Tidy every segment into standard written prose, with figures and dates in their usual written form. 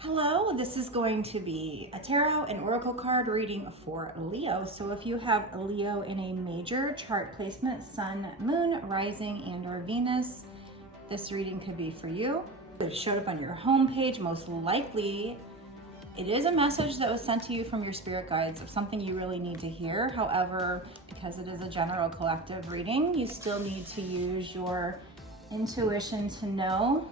Hello, this is going to be a tarot and oracle card reading for Leo. So if you have a Leo in a major chart placement, sun, moon, rising, and or Venus, this reading could be for you. It showed up on your homepage. Most likely it is a message that was sent to you from your spirit guides of something you really need to hear. However, because it is a general collective reading, you still need to use your intuition to know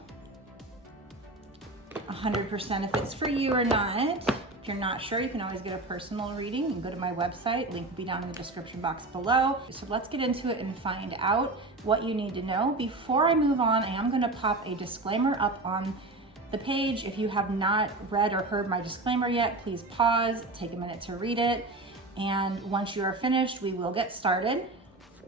100% if it's for you or not. If you're not sure, you can always get a personal reading and go to my website. Link will be down in the description box below. So let's get into it and find out what you need to know. Before I move on, I am going to pop a disclaimer up on the page. If you have not read or heard my disclaimer yet, please pause, take a minute to read it. And once you are finished, we will get started.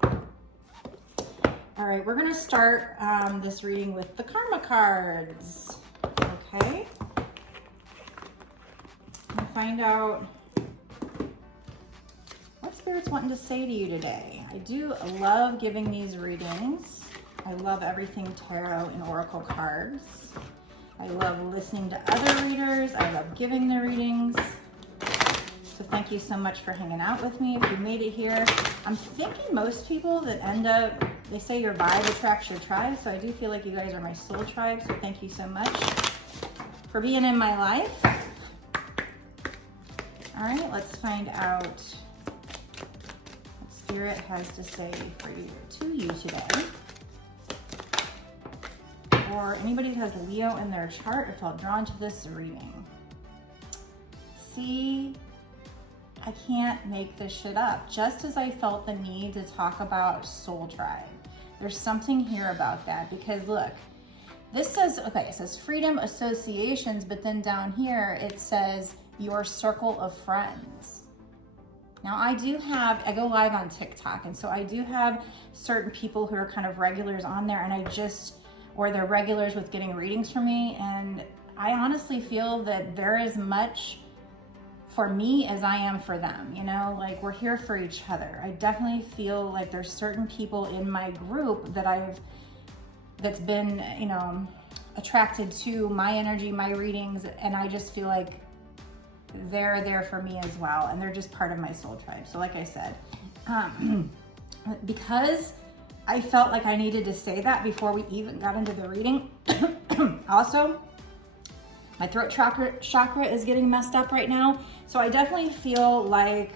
All right, we're going to start this reading with the karma cards. Okay, and find out what Spirit's wanting to say to you today. I do love giving these readings. I love everything tarot and oracle cards. I love listening to other readers. I love giving the readings. So thank you so much for hanging out with me. If you made it here, I'm thinking most people that end up, they say your vibe attracts your tribe. So I do feel like you guys are my soul tribe. So thank you so much for being in my life. All right, let's find out what Spirit has to say for you, to you today. Or anybody who has Leo in their chart, if felt drawn to this reading. See, I can't make this shit up. Just as I felt the need to talk about soul tribe, there's something here about that, because look, this says, okay, it says freedom associations, but then down here it says your circle of friends. Now I go live on TikTok, and so I do have certain people who are kind of regulars on there, and or they're regulars with getting readings from me, and I honestly feel that they're as much for me as I am for them, you know, like we're here for each other. I definitely feel like there's certain people in my group that's been, you know, attracted to my energy, my readings, and I just feel like they're there for me as well, and they're just part of my soul tribe. So like I said, because I felt like I needed to say that before we even got into the reading. Also, my throat chakra is getting messed up right now, so I definitely feel like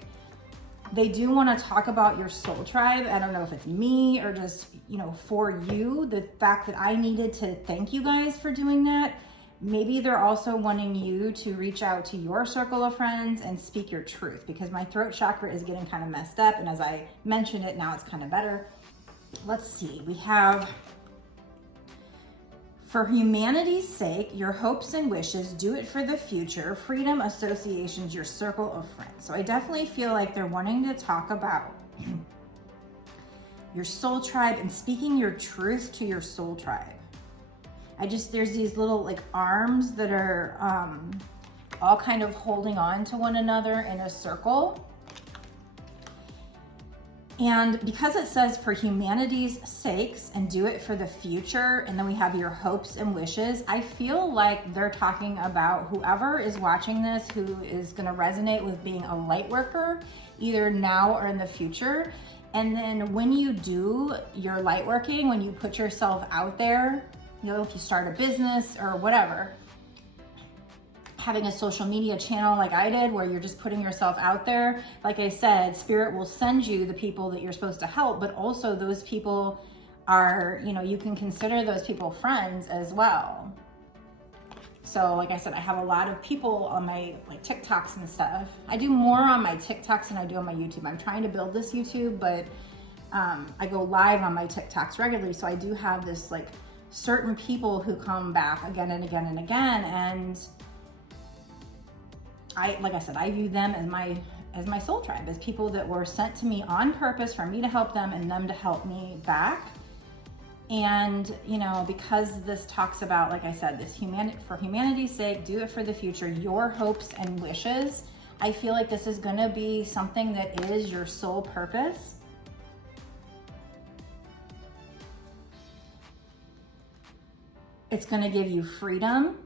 they do want to talk about your soul tribe. I don't know if it's me or just, you know, for you, the fact that I needed to thank you guys for doing that. Maybe they're also wanting you to reach out to your circle of friends and speak your truth, because my throat chakra is getting kind of messed up. And as I mentioned it, now it's kind of better. Let's see, we have, for humanity's sake, your hopes and wishes, do it for the future, freedom associations, your circle of friends. So I definitely feel like they're wanting to talk about your soul tribe and speaking your truth to your soul tribe. There's these little like arms that are all kind of holding on to one another in a circle. And because it says for humanity's sakes and do it for the future, and then we have your hopes and wishes, I feel like they're talking about whoever is watching this who is going to resonate with being a light worker, either now or in the future. And then when you do your light working, when you put yourself out there, you know, if you start a business or whatever, having a social media channel like I did, where you're just putting yourself out there, like I said, Spirit will send you the people that you're supposed to help, but also those people are, you know, you can consider those people friends as well. So like I said, I have a lot of people on my like TikToks and stuff. I do more on my TikToks than I do on my YouTube. I'm trying to build this YouTube, but I go live on my TikToks regularly. So I do have this like certain people who come back again and again and again, and like I said, I view them as my soul tribe, as people that were sent to me on purpose for me to help them and them to help me back. And, you know, because this talks about, like I said, this for humanity's sake, do it for the future, your hopes and wishes, I feel like this is going to be something that is your soul purpose. It's going to give you freedom.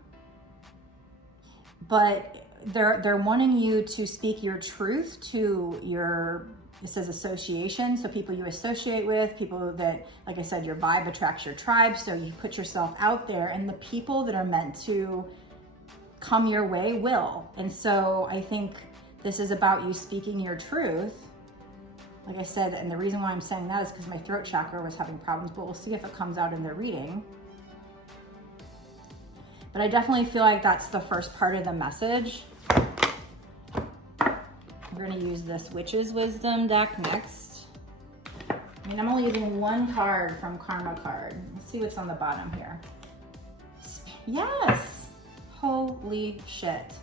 but they're wanting you to speak your truth to your, it says association, so people you associate with, people that, like I said, your vibe attracts your tribe, so you put yourself out there, and the people that are meant to come your way will. And so I think this is about you speaking your truth. Like I said, and the reason why I'm saying that is because my throat chakra was having problems, but we'll see if it comes out in the reading. But I definitely feel like that's the first part of the message. We're gonna use this Witch's Wisdom deck next. I mean, I'm only using one card from Karma card. Let's see what's on the bottom here. Yes, holy shit.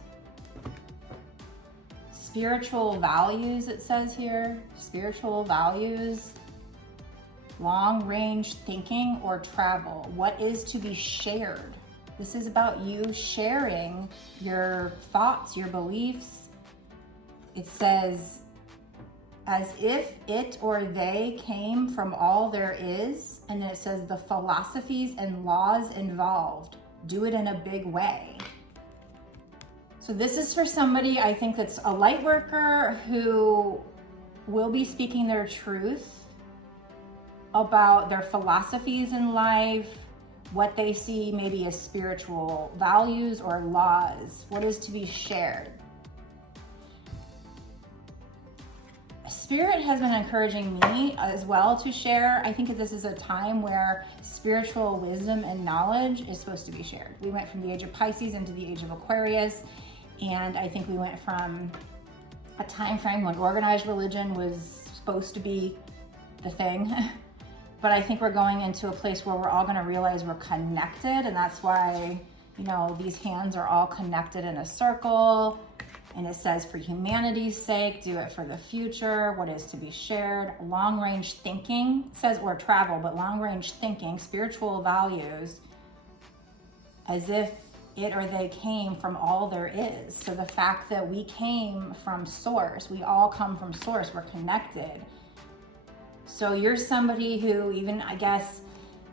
Spiritual values, it says here. Spiritual values, long range thinking or travel. What is to be shared? This is about you sharing your thoughts, your beliefs. It says, as if it or they came from all there is. And then it says the philosophies and laws involved. Do it in a big way. So this is for somebody, I think, that's a light worker who will be speaking their truth about their philosophies in life, what they see maybe as spiritual values or laws, what is to be shared. Spirit has been encouraging me as well to share. I think that this is a time where spiritual wisdom and knowledge is supposed to be shared. We went from the age of Pisces into the age of Aquarius. And I think we went from a time frame when organized religion was supposed to be the thing. But I think we're going into a place where we're all going to realize we're connected. And that's why, you know, these hands are all connected in a circle. And it says, for humanity's sake, do it for the future, what is to be shared, long range thinking. It says, or travel, but long range thinking, spiritual values, as if it or they came from all there is. So the fact that we came from source, we all come from source, we're connected. So you're somebody who, even, I guess,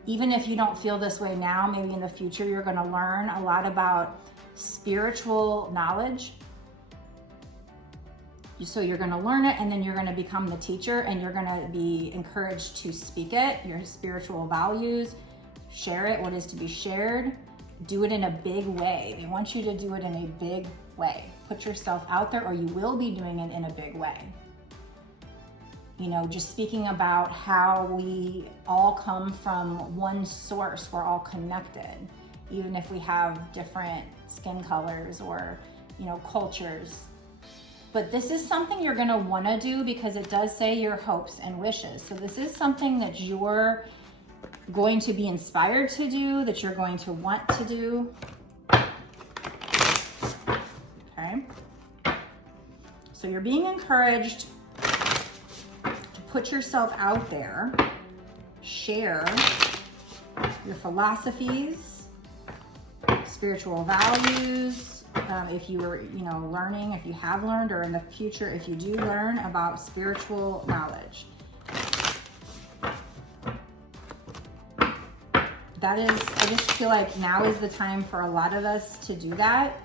even if you don't feel this way now, maybe in the future, you're going to learn a lot about spiritual knowledge. So you're going to learn it, and then you're going to become the teacher, and you're going to be encouraged to speak it, your spiritual values, share it, what is to be shared. Do it in a big way. They want you to do it in a big way. Put yourself out there, or you will be doing it in a big way. You know, just speaking about how we all come from one source. We're all connected, even if we have different skin colors or, you know, cultures. But this is something you're going to want to do because it does say your hopes and wishes. So this is something that you're going to be inspired to do, that you're going to want to do. Okay. So you're being encouraged to put yourself out there, share your philosophies, spiritual values. If you were, you know, learning, if you have learned, or in the future, if you do learn about spiritual knowledge. That is, I just feel like now is the time for a lot of us to do that,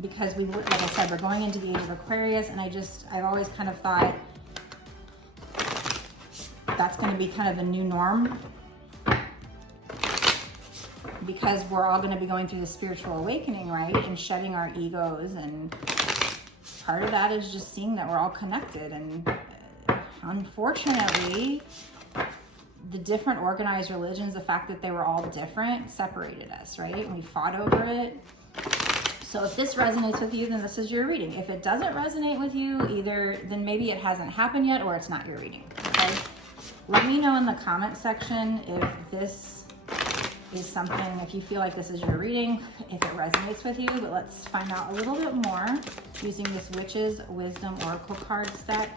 because we, like I said, we're going into the age of Aquarius, and I've always kind of thought that's going to be kind of the new norm, because we're all going to be going through the spiritual awakening, right? And shedding our egos. And part of that is just seeing that we're all connected. And unfortunately, the different organized religions, the fact that they were all different, separated us, right? And we fought over it. So if this resonates with you, then this is your reading. If it doesn't resonate with you, then maybe it hasn't happened yet, or it's not your reading, okay? Let me know in the comment section if this is something, if you feel like this is your reading, if it resonates with you. But let's find out a little bit more using this Witch's Wisdom Oracle cards deck.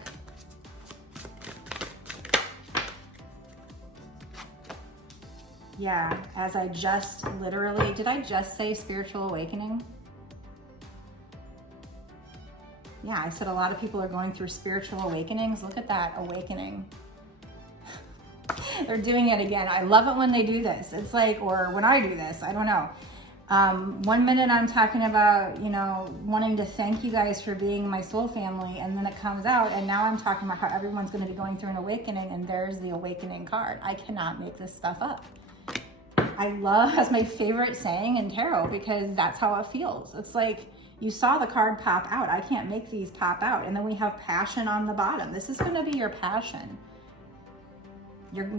Yeah, as I just literally, did I just say spiritual awakening? Yeah, I said a lot of people are going through spiritual awakenings. Look at that, awakening. They're doing it again. I love it when they do this. It's like, or when I do this, I don't know. 1 minute I'm talking about, you know, wanting to thank you guys for being my soul family, and then it comes out and now I'm talking about how everyone's going to be going through an awakening, and there's the awakening card. I cannot make this stuff up. I love, that's my favorite saying in tarot, because that's how it feels. It's like you saw the card pop out. I can't make these pop out. And then we have passion on the bottom. This is going to be your passion.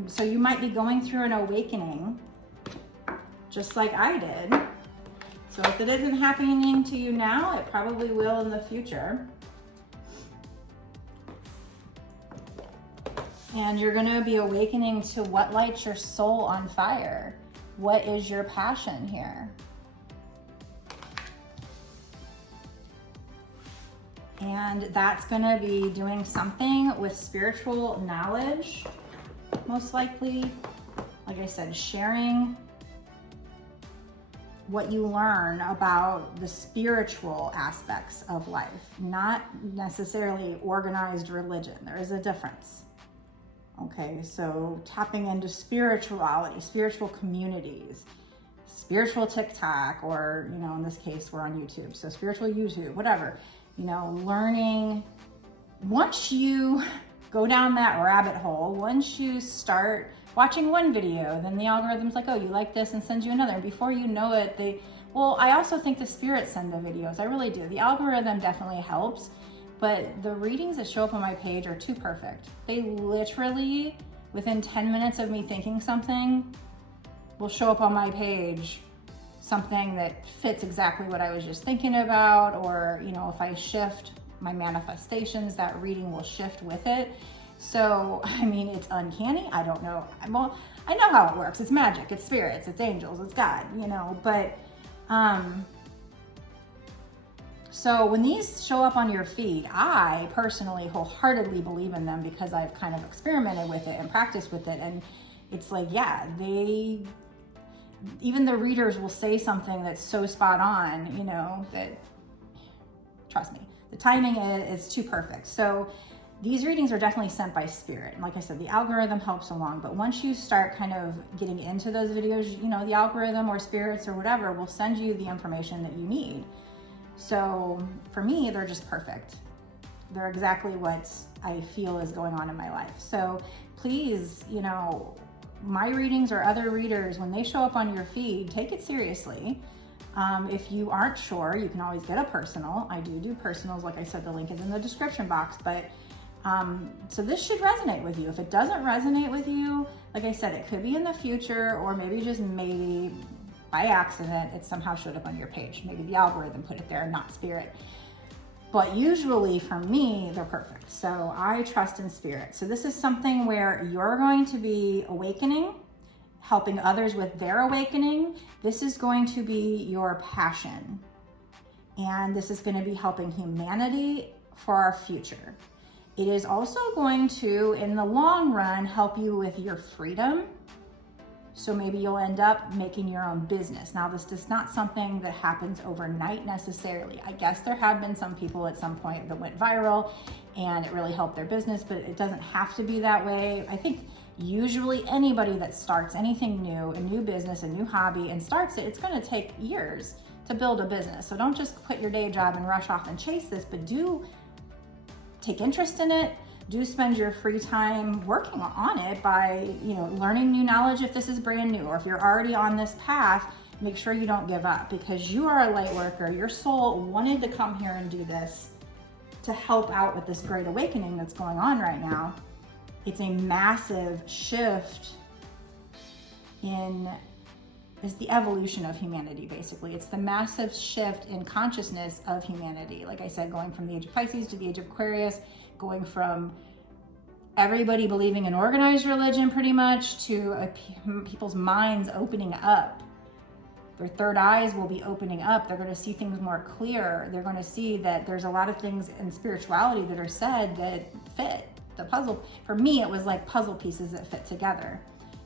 So you might be going through an awakening just like I did. So if it isn't happening to you now, it probably will in the future. And you're going to be awakening to what lights your soul on fire. What is your passion here? And that's going to be doing something with spiritual knowledge, most likely. Like I said, sharing what you learn about the spiritual aspects of life, not necessarily organized religion. There is a difference. Okay, so tapping into spirituality, spiritual communities, spiritual TikTok, or, you know, in this case, we're on YouTube, so spiritual YouTube, whatever, you know, learning. Once you go down that rabbit hole, once you start watching one video, then the algorithm's like, oh, you like this, and sends you another. And before you know it, well, I also think the spirits send the videos. I really do. The algorithm definitely helps. But the readings that show up on my page are too perfect. They literally, within 10 minutes of me thinking something, will show up on my page something that fits exactly what I was just thinking about. Or, you know, if I shift my manifestations, that reading will shift with it. So, I mean, it's uncanny. I don't know. Well, I know how it works. It's magic, it's spirits, it's angels, it's God, you know, but, so when these show up on your feed, I personally wholeheartedly believe in them because I've kind of experimented with it and practiced with it. And it's like, yeah, even the readers will say something that's so spot on, you know, that, trust me, the timing is too perfect. So these readings are definitely sent by spirit. And like I said, the algorithm helps along, but once you start kind of getting into those videos, you know, the algorithm or spirits or whatever will send you the information that you need. So for me, they're just perfect. They're exactly what I feel is going on in my life. So please, you know, my readings or other readers, when they show up on your feed, take it seriously. If you aren't sure, you can always get a personal. I do personals. Like I said, the link is in the description box, but so this should resonate with you. If it doesn't resonate with you, like I said, it could be in the future, or maybe just maybe by accident, it somehow showed up on your page. Maybe the algorithm put it there, not spirit. But usually for me, they're perfect. So I trust in spirit. So this is something where you're going to be awakening, helping others with their awakening. This is going to be your passion. And this is going to be helping humanity for our future. It is also going to, in the long run, help you with your freedom. So maybe you'll end up making your own business. Now, this is not something that happens overnight necessarily. I guess there have been some people at some point that went viral and it really helped their business, but it doesn't have to be that way. I think usually anybody that starts anything new, a new business, a new hobby, and starts it, it's gonna take years to build a business. So don't just quit your day job and rush off and chase this, but do take interest in it. Do spend your free time working on it by, you know, learning new knowledge if this is brand new, or if you're already on this path, make sure you don't give up, because you are a light worker. Your soul wanted to come here and do this to help out with this great awakening that's going on right now. It's a massive shift it's the evolution of humanity, basically. It's the massive shift in consciousness of humanity. Like I said, going from the age of Pisces to the age of Aquarius, going from everybody believing in organized religion pretty much to people's minds opening up. Their third eyes will be opening up. They're going to see things more clear. They're going to see that there's a lot of things in spirituality that are said that fit the puzzle. For me, it was like puzzle pieces that fit together.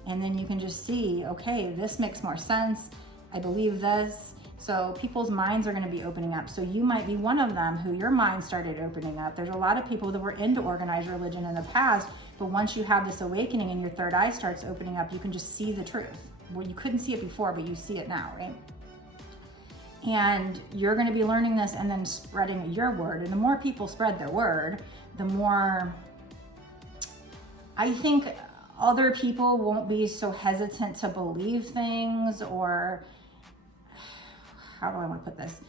And then you can just see, okay, this makes more sense. I believe this. So people's minds are going to be opening up. So you might be one of them who your mind started opening up. There's a lot of people that were into organized religion in the past, but once you have this awakening and your third eye starts opening up, you can just see the truth. Well, you couldn't see it before, but you see it now, right? And you're going to be learning this and then spreading your word. And the more people spread their word, the more I think other people won't be so hesitant to believe things, or how do I want to put this?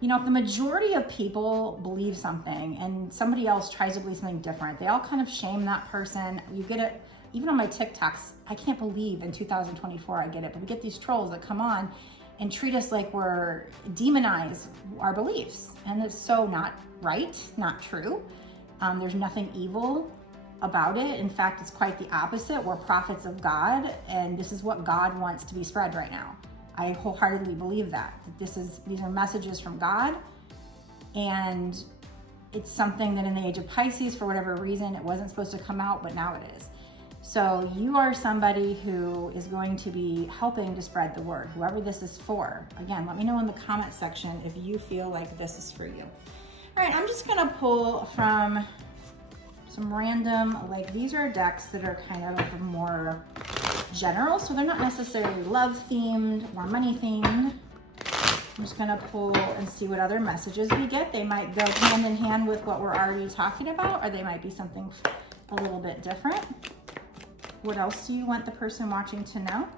If the majority of people believe something and somebody else tries to believe something different, they all kind of shame that person. You get it, even on my TikToks, I can't believe in 2024 I get it, but we get these trolls that come on and treat us like we're demonize our beliefs. And it's so not right, not true. There's nothing evil about it. In fact, it's quite the opposite. We're prophets of God, and this is what God wants to be spread right now. I wholeheartedly believe that these are messages from God, and it's something that in the age of Pisces, for whatever reason, it wasn't supposed to come out, but now it is. So you are somebody who is going to be helping to spread the word, whoever this is for. Again, let me know in the comment section if you feel like this is for you. All right, I'm just gonna pull from some random, these are decks that are kind of more general, so they're not necessarily love themed or money themed. I'm just gonna pull and see what other messages we get. They might go hand in hand with what we're already talking about, or they might be something a little bit different. What else do you want the person watching to know?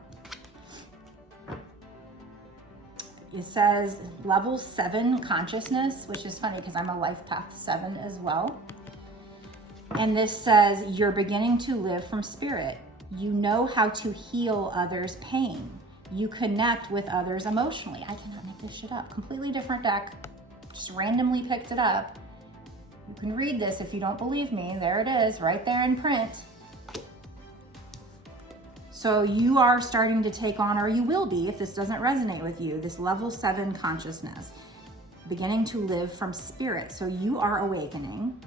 It says level 7 consciousness, which is funny because I'm a life path 7 as well. And this says you're beginning to live from spirit. You know how to heal others' pain. You connect with others emotionally. I cannot make this shit up. Completely different deck. Just randomly picked it up. You can read this if you don't believe me. There it is, right there in print. So you are starting to take on, or you will be if this doesn't resonate with you, this level 7 consciousness, beginning to live from spirit. So you are awakening.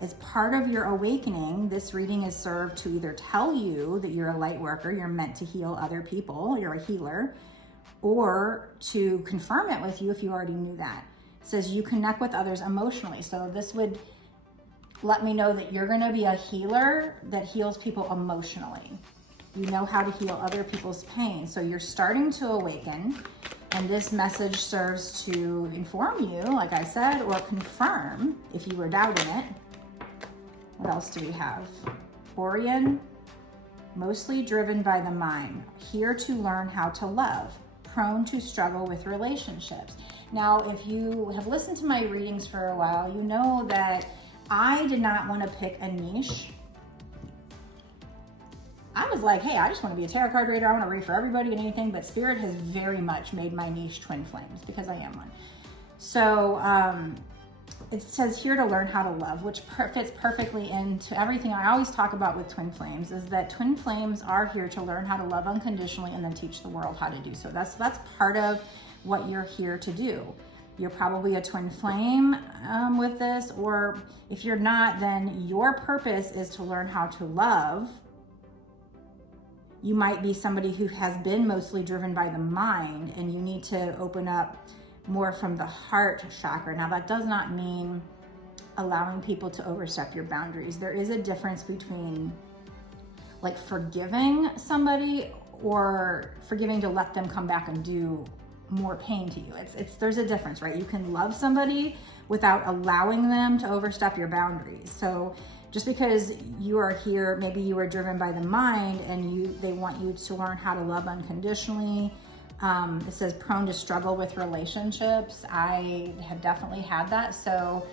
As part of your awakening, this reading is served to either tell you that you're a light worker, you're meant to heal other people, you're a healer, or to confirm it with you if you already knew that. It says you connect with others emotionally. So this would let me know that you're gonna be a healer that heals people emotionally. You know how to heal other people's pain. So you're starting to awaken, and this message serves to inform you, like I said, or confirm if you were doubting it. What else do we have? Orion, mostly driven by the mind, here to learn how to love, prone to struggle with relationships. Now, if you have listened to my readings for a while, you know that I did not want to pick a niche. I was like, hey, I just want to be a tarot card reader. I want to read for everybody and anything, but Spirit has very much made my niche twin flames because I am one. So it says here to learn how to love, which fits perfectly into everything I always talk about with twin flames, is that twin flames are here to learn how to love unconditionally and then teach the world how to do so. That's part of what you're here to do. You're probably a twin flame with this, or if you're not, then your purpose is to learn how to love. You might be somebody who has been mostly driven by the mind, and you need to open up more from the heart chakra. Now, that does not mean allowing people to overstep your boundaries. There is a difference between like forgiving somebody or forgiving to let them come back and do more pain to you. There's a difference, right? You can love somebody without allowing them to overstep your boundaries. So just because you are here, maybe you are driven by the mind and they want you to learn how to love unconditionally. It says prone to struggle with relationships. I have definitely had that. So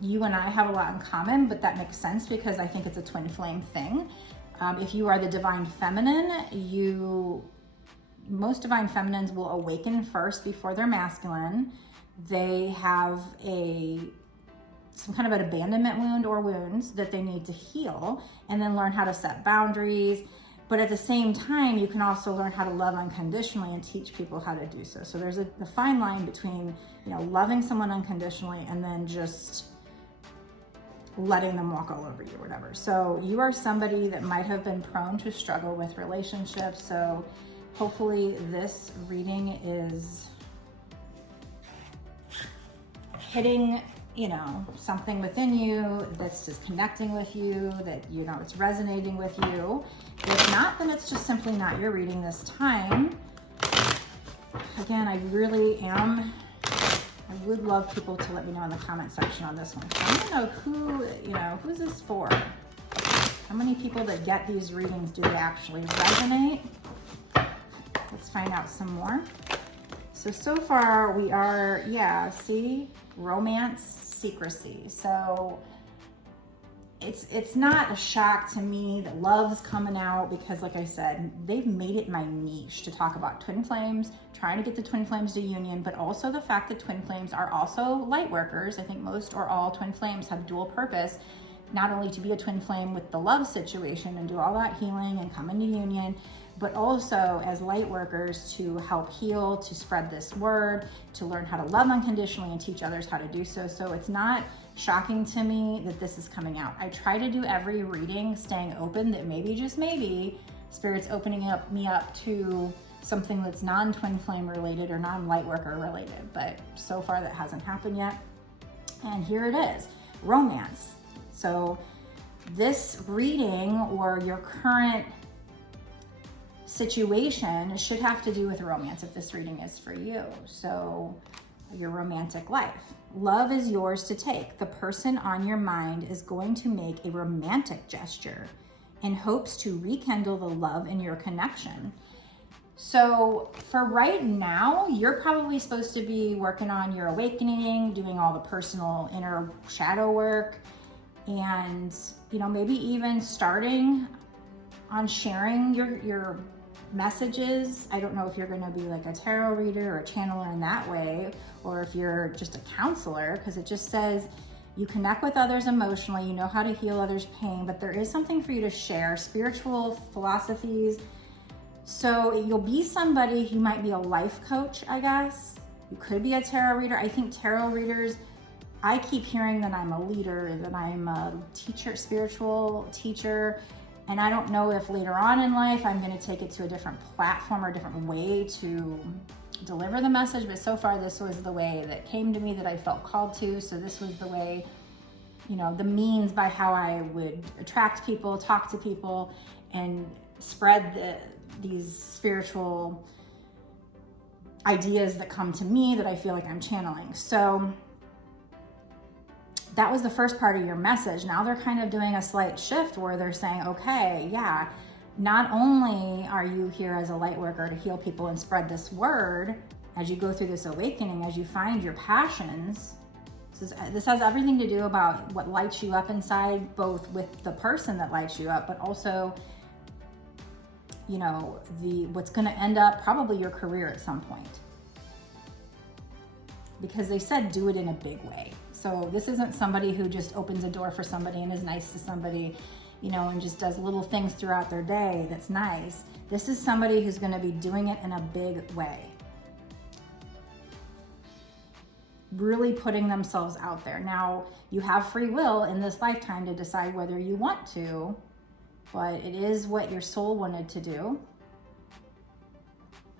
you and I have a lot in common, but that makes sense because I think it's a twin flame thing. If you are the divine feminine, most divine feminines will awaken first before they're masculine. They have some kind of an abandonment wound or wounds that they need to heal and then learn how to set boundaries. But at the same time, you can also learn how to love unconditionally and teach people how to do so. So there's a fine line between, loving someone unconditionally and then just letting them walk all over you or whatever. So you are somebody that might have been prone to struggle with relationships. So hopefully this reading is hitting something within you that's just connecting with you, that it's resonating with you. If not, then it's just simply not your reading this time. again, I would love people to let me know in the comment section on this one. I want to know who's this for? How many people that get these readings do they actually resonate? Let's find out some more. So far we are, see, romance, secrecy. So it's not a shock to me that love's coming out, because like I said, they've made it my niche to talk about twin flames, trying to get the twin flames to union, but also the fact that twin flames are also light workers. I think most or all twin flames have dual purpose, not only to be a twin flame with the love situation and do all that healing and come into union, but also as light workers to help heal, to spread this word, to learn how to love unconditionally and teach others how to do so. So it's not shocking to me that this is coming out. I try to do every reading staying open that maybe, just maybe, Spirit's opening me up to something that's non-twin flame related or non-light worker related, but so far that hasn't happened yet. And here it is, romance. So this reading or your current situation should have to do with romance if this reading is for you. So your romantic life. Love is yours to take. The person on your mind is going to make a romantic gesture in hopes to rekindle the love in your connection. So for right now, you're probably supposed to be working on your awakening, doing all the personal inner shadow work, and maybe even starting on sharing your messages. I don't know if you're going to be like a tarot reader or a channeler in that way, or if you're just a counselor, because it just says you connect with others emotionally, you know how to heal others' pain, but there is something for you to share, spiritual philosophies. So you'll be somebody who might be a life coach, I guess. You could be a tarot reader. I think tarot readers, I keep hearing that I'm a leader, that I'm a teacher, spiritual teacher. And I don't know if later on in life I'm going to take it to a different platform or a different way to deliver the message. But so far, this was the way that came to me, that I felt called to. So this was the way, the means by how I would attract people, talk to people, and spread these spiritual ideas that come to me that I feel like I'm channeling. So that was the first part of your message. Now they're kind of doing a slight shift where they're saying, okay, yeah, not only are you here as a light worker to heal people and spread this word as you go through this awakening, as you find your passions. This has everything to do about what lights you up inside, both with the person that lights you up, but also, what's going to end up probably your career at some point. Because they said do it in a big way. So this isn't somebody who just opens a door for somebody and is nice to somebody, and just does little things throughout their day that's nice. This is somebody who's going to be doing it in a big way. Really putting themselves out there. Now, you have free will in this lifetime to decide whether you want to, but it is what your soul wanted to do.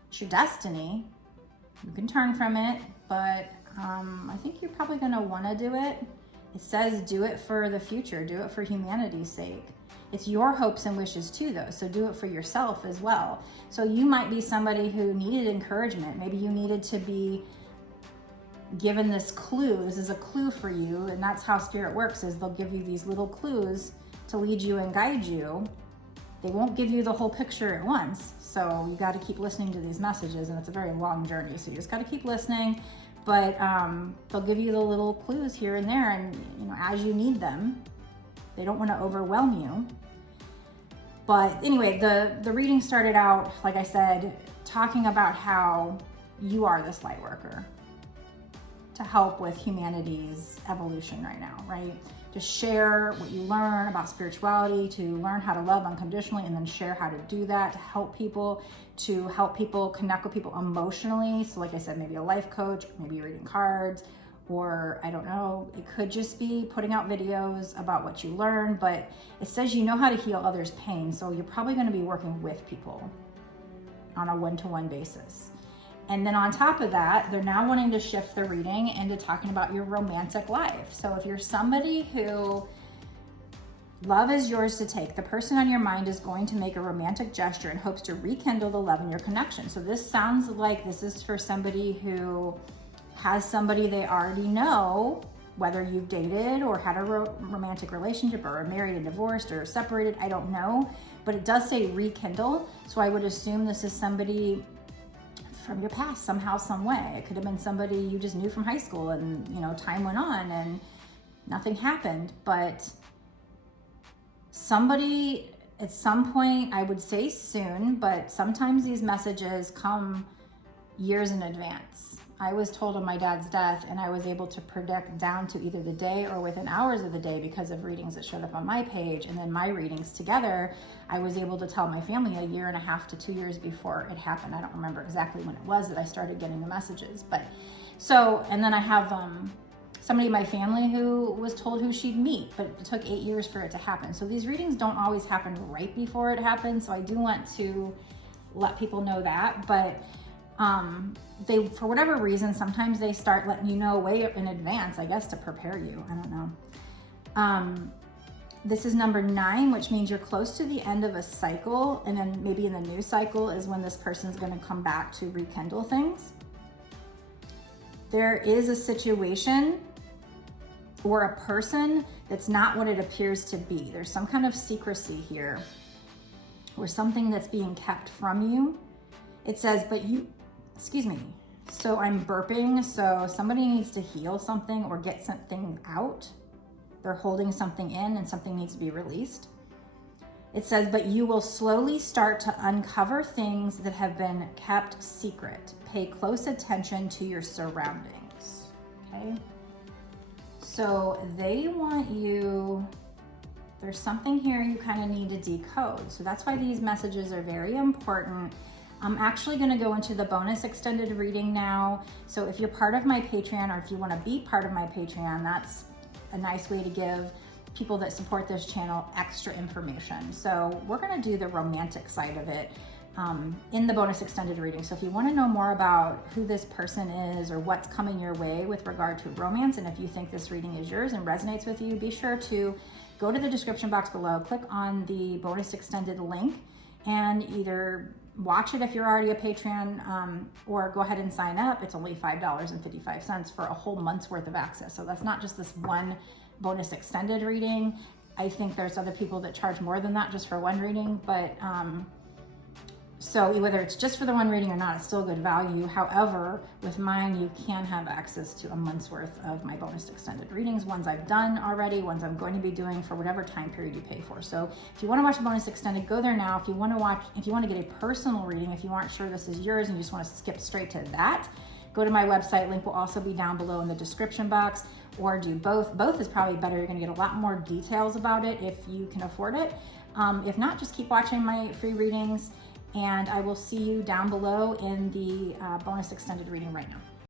It's your destiny. You can turn from it, but I think you're probably going to want to do it. It says do it for the future, do it for humanity's sake. It's your hopes and wishes too, though, so do it for yourself as well. So you might be somebody who needed encouragement. Maybe you needed to be given this clue. This is a clue for you, and that's how Spirit works, is they'll give you these little clues to lead you and guide you. They won't give you the whole picture at once, so you got to keep listening to these messages, and it's a very long journey, so you just got to keep listening. But they'll give you the little clues here and there, and as you need them. They don't want to overwhelm you. But anyway, the reading started out, like I said, talking about how you are this light worker to help with humanity's evolution right now, right? To share what you learn about spirituality, to learn how to love unconditionally, and then share how to do that, to help people connect with people emotionally. So like I said, maybe a life coach, maybe reading cards, or I don't know, it could just be putting out videos about what you learn, but it says you know how to heal others' pain. So you're probably going to be working with people on a one-to-one basis. And then on top of that, they're now wanting to shift the reading into talking about your romantic life. So if you're somebody who Love is yours to take. The person on your mind is going to make a romantic gesture and hopes to rekindle the love in your connection. So this sounds like this is for somebody who has somebody they already know, whether you've dated or had a romantic relationship or are married and divorced or separated, I don't know. But it does say rekindle. So I would assume this is somebody from your past somehow, some way. It could have been somebody you just knew from high school and, you know, time went on and nothing happened. But somebody at some point, I would say soon, but sometimes these messages come years in advance. I was told of my dad's death and I was able to predict down to either the day or within hours of the day because of readings that showed up on my page, and then my readings together, I was able to tell my family 1.5 to 2 years before it happened. I don't remember exactly when it was that I started getting the messages, but so, and then I have somebody in my family who was told who she'd meet, but it took 8 years for it to happen. So these readings don't always happen right before it happens. So I do want to let people know that, but they, for whatever reason, sometimes they start letting you know way in advance, I guess, to prepare you. I don't know. This is number 9, which means you're close to the end of a cycle. And then maybe in the new cycle is when this person's going to come back to rekindle things. There is a situation or a person that's not what it appears to be. There's some kind of secrecy here or something that's being kept from you. It says, but you, excuse me. So I'm burping. So somebody needs to heal something or get something out. They're holding something in and something needs to be released. It says, but you will slowly start to uncover things that have been kept secret. Pay close attention to your surroundings, okay? So they want you, there's something here you kind of need to decode. So that's why these messages are very important. I'm actually going to go into the bonus extended reading now. So if you're part of my Patreon, or if you want to be part of my Patreon, that's a nice way to give people that support this channel extra information. So we're going to do the romantic side of it in the bonus extended reading. So if you want to know more about who this person is or what's coming your way with regard to romance, and if you think this reading is yours and resonates with you, be sure to go to the description box below, click on the bonus extended link, and either watch it if you're already a Patreon, or go ahead and sign up. It's only $5.55 for a whole month's worth of access. So that's not just this one bonus extended reading. I think there's other people that charge more than that just for one reading, but so whether it's just for the one reading or not, it's still good value. However, with mine, you can have access to a month's worth of my bonus extended readings, ones I've done already, ones I'm going to be doing for whatever time period you pay for. So if you want to watch the bonus extended, go there now. If you want to get a personal reading, if you aren't sure this is yours and you just want to skip straight to that, go to my website. Link will also be down below in the description box, or do both. Both is probably better. You're going to get a lot more details about it if you can afford it. If not, just keep watching my free readings, and I will see you down below in the bonus extended reading right now.